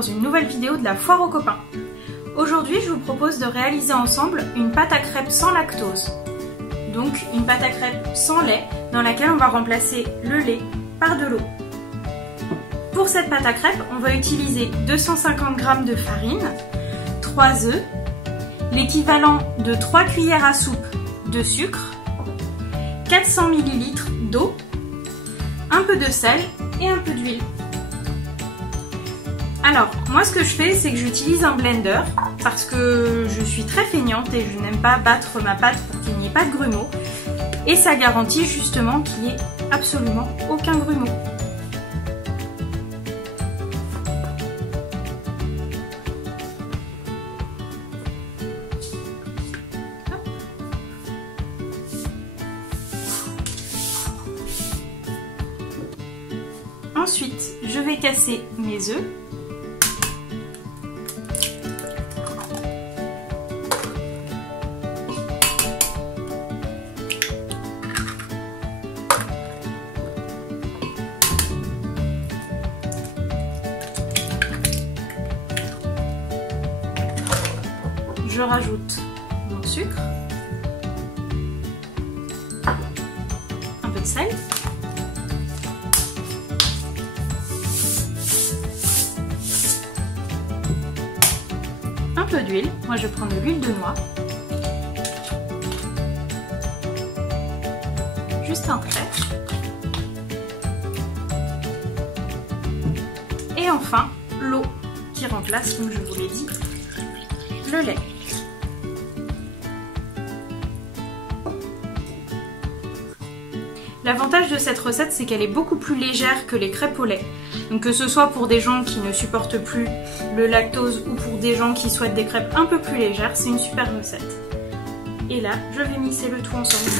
dans une nouvelle vidéo de la foire aux copains. Aujourd'hui, je vous propose de réaliser ensemble une pâte à crêpes sans lactose. Donc une pâte à crêpes sans lait dans laquelle on va remplacer le lait par de l'eau. Pour cette pâte à crêpes, on va utiliser 250 g de farine, 3 œufs, l'équivalent de 3 cuillères à soupe de sucre, 400 ml d'eau, un peu de sel et un peu d'huile. Alors, moi ce que je fais, c'est que j'utilise un blender parce que je suis très feignante et je n'aime pas battre ma pâte pour qu'il n'y ait pas de grumeaux. Et ça garantit justement qu'il n'y ait absolument aucun grumeau. Ensuite, je vais casser mes œufs. Je rajoute mon sucre, un peu de sel, un peu d'huile. Moi je prends de l'huile de noix, juste un trait, et enfin l'eau qui remplace, comme je vous l'ai dit, le lait. L'avantage de cette recette, c'est qu'elle est beaucoup plus légère que les crêpes au lait. Donc que ce soit pour des gens qui ne supportent plus le lactose ou pour des gens qui souhaitent des crêpes un peu plus légères, c'est une super recette. Et là, je vais mixer le tout ensemble.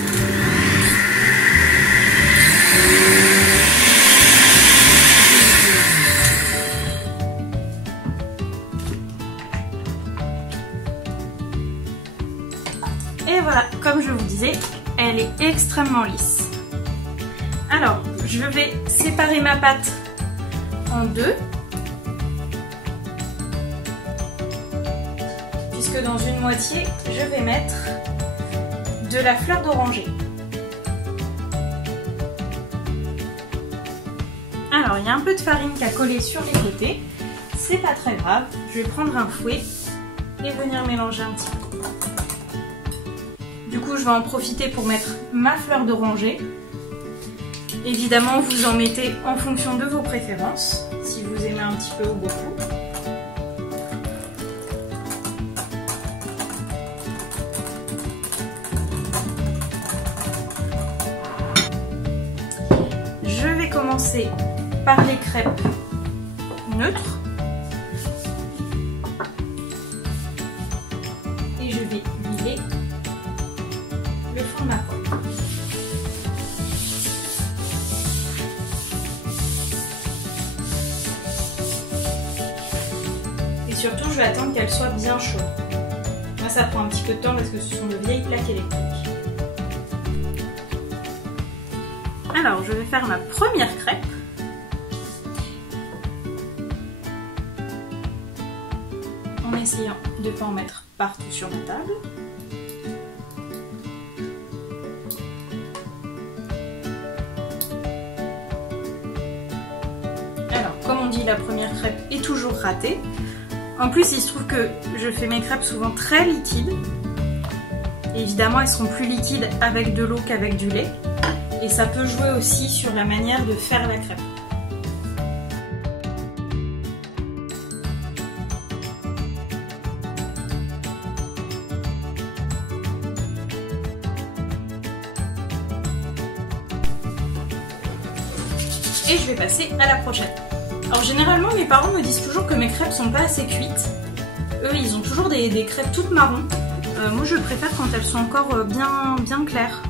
Et voilà, comme je vous disais, elle est extrêmement lisse. Alors, je vais séparer ma pâte en deux, puisque dans une moitié, je vais mettre de la fleur d'oranger. Alors, il y a un peu de farine qui a collé sur les côtés, c'est pas très grave, je vais prendre un fouet et venir mélanger un petit peu. Du coup, je vais en profiter pour mettre ma fleur d'oranger. Évidemment, vous en mettez en fonction de vos préférences, si vous aimez un petit peu ou beaucoup. Je vais commencer par les crêpes neutres. Et je vais huiler le fond de ma poêle. Surtout, je vais attendre qu'elle soit bien chaude. Moi, ça prend un petit peu de temps parce que ce sont de vieilles plaques électriques. Alors, je vais faire ma première crêpe. En essayant de ne pas en mettre partout sur ma table. Alors, comme on dit, la première crêpe est toujours ratée. En plus, il se trouve que je fais mes crêpes souvent très liquides. Évidemment, elles seront plus liquides avec de l'eau qu'avec du lait. Et ça peut jouer aussi sur la manière de faire la crêpe. Et je vais passer à la prochaine. Alors généralement mes parents me disent toujours que mes crêpes sont pas assez cuites. Eux ils ont toujours des crêpes toutes marron. Moi je préfère quand elles sont encore bien claires.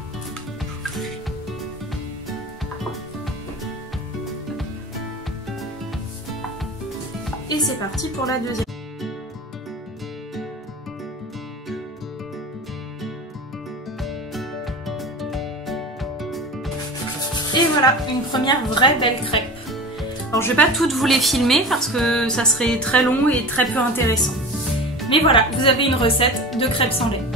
Et c'est parti pour la deuxième. Et voilà, une première vraie belle crêpe. Alors je vais pas toutes vous les filmer parce que ça serait très long et très peu intéressant. Mais voilà, vous avez une recette de crêpes sans lait.